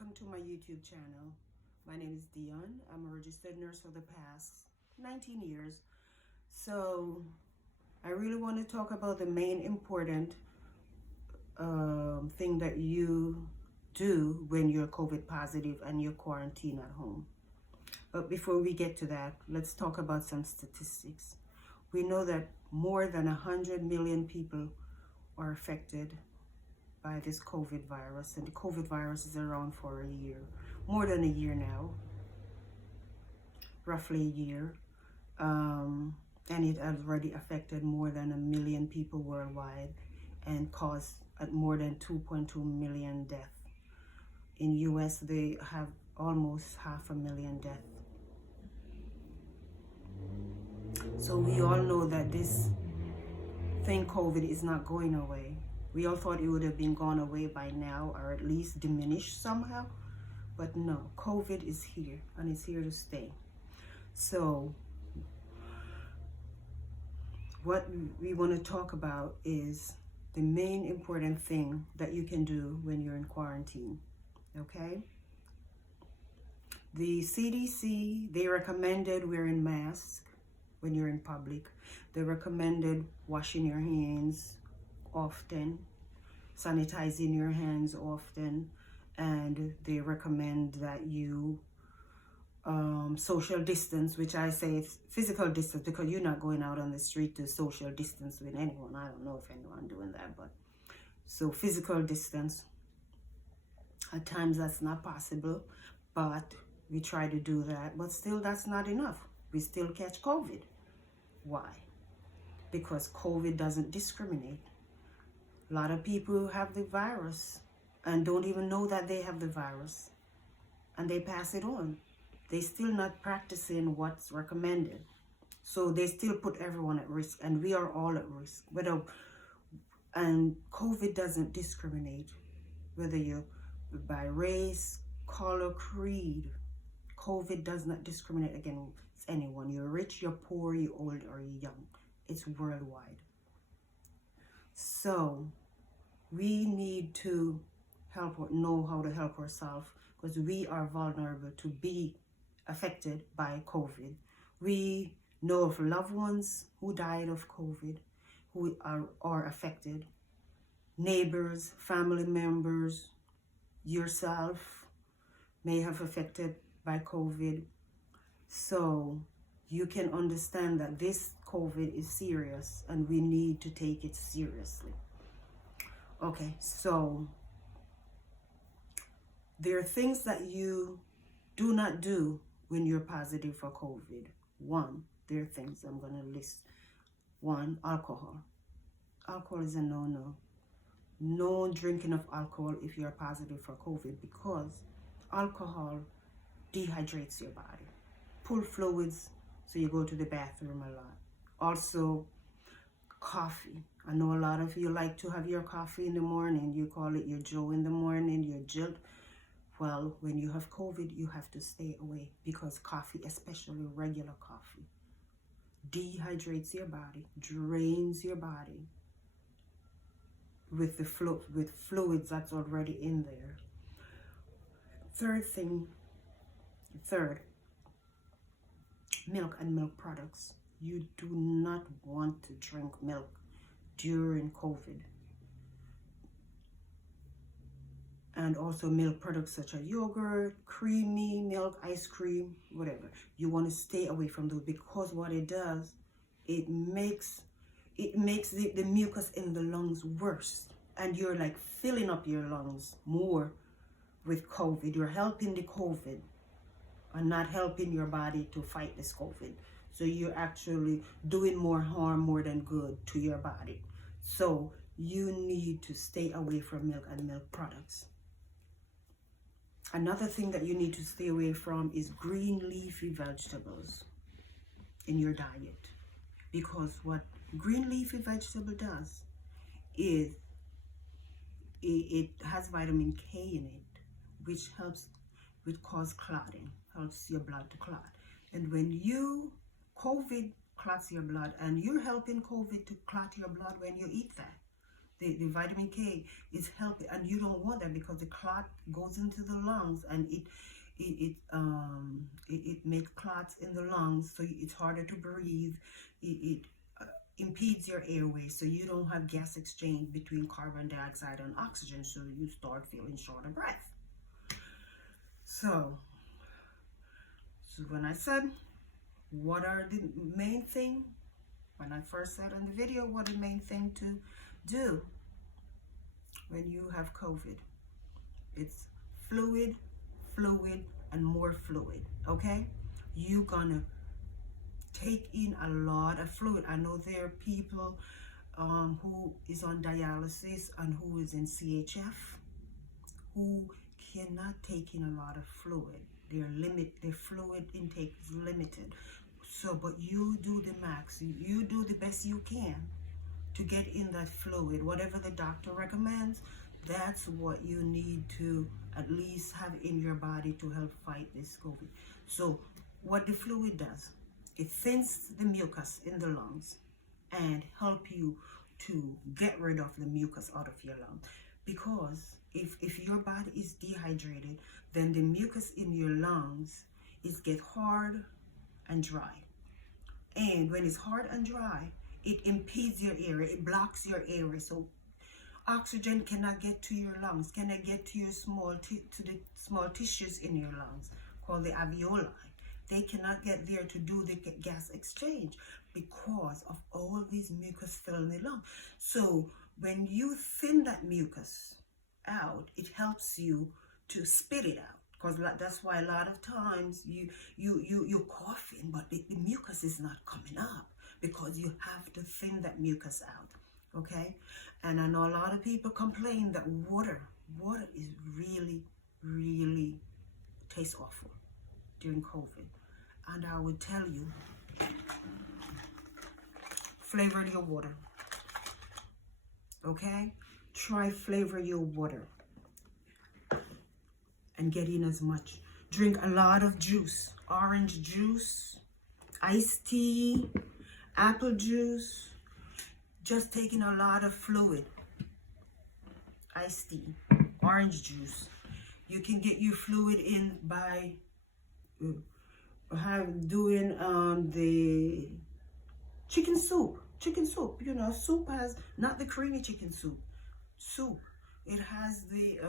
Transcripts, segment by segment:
Welcome to my YouTube channel. My name is Dion. I'm a registered nurse for the past 19 years. So I really want to talk about the main important thing that you do when you're COVID positive and you're quarantined at home. But before we get to that, let's talk about some statistics. We know that more than 100 million people are affected by this COVID virus, and the COVID virus is around for a year, more than a year now, roughly a year, and it has already affected more than 1 million people worldwide and caused more than 2.2 million deaths. In US, they have almost 500,000 deaths. So we all know that this thing COVID is not going away. We all thought it would have been gone away by now, or at least diminished somehow. But no, COVID is here, and it's here to stay. So what we want to talk about is the main important thing that you can do when you're in quarantine, okay? The CDC, they recommended wearing masks when you're in public. They recommended washing your hands often, sanitizing your hands often, and they recommend that you social distance, which I say is physical distance, because you're not going out on the street to social distance with anyone. I don't know if anyone doing that, but so physical distance. At times that's not possible, but we try to do that, but still that's not enough. We still catch COVID. Why? Because COVID doesn't discriminate. A lot of people have the virus and don't even know that they have the virus, and they pass it on. They're still not practicing what's recommended. So they still put everyone at risk, and we are all at risk. And COVID doesn't discriminate, whether you're by race, color, creed. COVID does not discriminate against anyone. You're rich, you're poor, you're old, or you're young. It's worldwide. So we need to know how to help ourselves, because we are vulnerable to be affected by COVID. We know of loved ones who died of COVID, who are affected, neighbors, family members, yourself may have affected by COVID. So you can understand that this COVID is serious, and we need to take it seriously. Okay, so there are things that you do not do when you're positive for COVID. One, there are things I'm going to list. One, alcohol. Alcohol is a no-no. No drinking of alcohol if you're positive for COVID, because alcohol dehydrates your body. Pull fluids, so you go to the bathroom a lot. Also, coffee. I know a lot of you like to have your coffee in the morning. You call it your Joe in the morning, your Jill. Well, when you have COVID, you have to stay away, because coffee, especially regular coffee, dehydrates your body, drains your body with the fluids that's already in there. Third, milk and milk products. You do not want to drink milk during COVID. And also milk products such as yogurt, creamy milk, ice cream, whatever. You want to stay away from those, because what it does, it makes the mucus in the lungs worse. And you're like filling up your lungs more with COVID. You're helping the COVID and not helping your body to fight this COVID. So you're actually doing more harm more than good to your body. So you need to stay away from milk and milk products. Another thing that you need to stay away from is green leafy vegetables in your diet. Because what green leafy vegetable does is it has vitamin K in it, which cause clotting, helps your blood to clot. And when COVID clots your blood, and you're helping COVID to clot your blood when you eat that. The vitamin K is healthy, and you don't want that because the clot goes into the lungs, and it makes clots in the lungs, so it's harder to breathe. It impedes your airway, so you don't have gas exchange between carbon dioxide and oxygen, so you start feeling short of breath. So when I said what are the main thing, when I first said in the video what the main thing to do when you have COVID, it's fluid, and more fluid. Okay, you're gonna take in a lot of fluid. I know there are people who is on dialysis and who is in CHF who cannot take in a lot of fluid. Their fluid intake is limited. So, but you do the max. You do the best you can to get in that fluid. Whatever the doctor recommends, that's what you need to at least have in your body to help fight this COVID. So what the fluid does, it thins the mucus in the lungs and help you to get rid of the mucus out of your lungs. Because if your body is dehydrated, then the mucus in your lungs is get hard and dry. And when it's hard and dry, it impedes your airway, it blocks your airway. So oxygen cannot get to your lungs, cannot get to your the small tissues in your lungs called the alveoli. They cannot get there to do the gas exchange because of all these mucus filling the lung. So when you thin that mucus out, it helps you to spit it out. Because that's why a lot of times you're coughing, but the mucus is not coming up because you have to thin that mucus out. Okay, and I know a lot of people complain that water is really tastes awful during COVID, and I would tell you, flavor your water. Okay, try flavor your water and get in as much. Drink a lot of juice, orange juice, iced tea, apple juice. Just taking a lot of fluid, iced tea, orange juice. You can get your fluid in by doing the chicken soup. You know, soup has, not the creamy chicken soup. It has the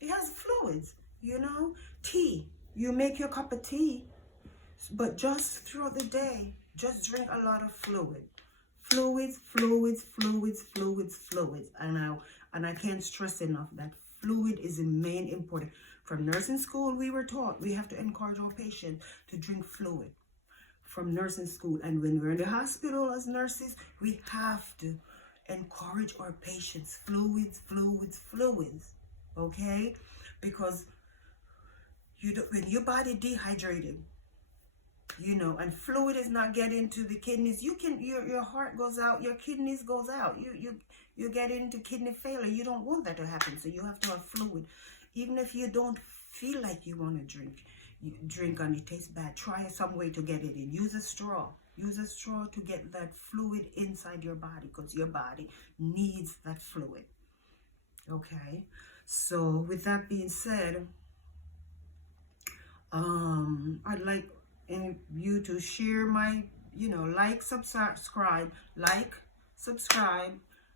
it has fluids. You know, tea. You make your cup of tea, but just throughout the day, just drink a lot of fluid. Fluids, and I can't stress enough that fluid is the main important. From nursing school, we were taught we have to encourage our patients to drink fluid from nursing school, and when we're in the hospital as nurses, we have to encourage our patients fluids. Okay, because when your body dehydrated, you know, and fluid is not getting to the kidneys, your heart goes out, your kidneys goes out, you get into kidney failure. You don't want that to happen, so you have to have fluid. Even if you don't feel like you want to drink and it tastes bad, try some way to get it in. Use a straw to get that fluid inside your body, because your body needs that fluid. Okay, so with that being said, I'd like you to share my, like, subscribe,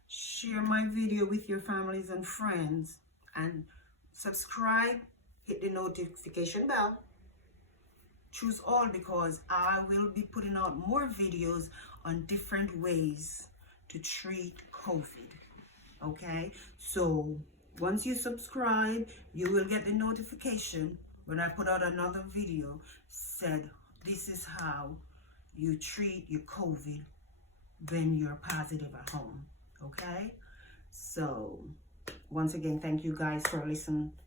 share my video with your families and friends, and subscribe, hit the notification bell, choose all, because I will be putting out more videos on different ways to treat COVID. Okay, so once you subscribe, you will get the notification when I put out another video said this is how you treat your COVID when you're positive at home. Okay, so once again, thank you guys for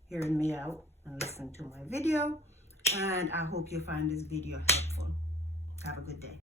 hearing me out and listening to my video, and I hope you find this video helpful. Have a good day.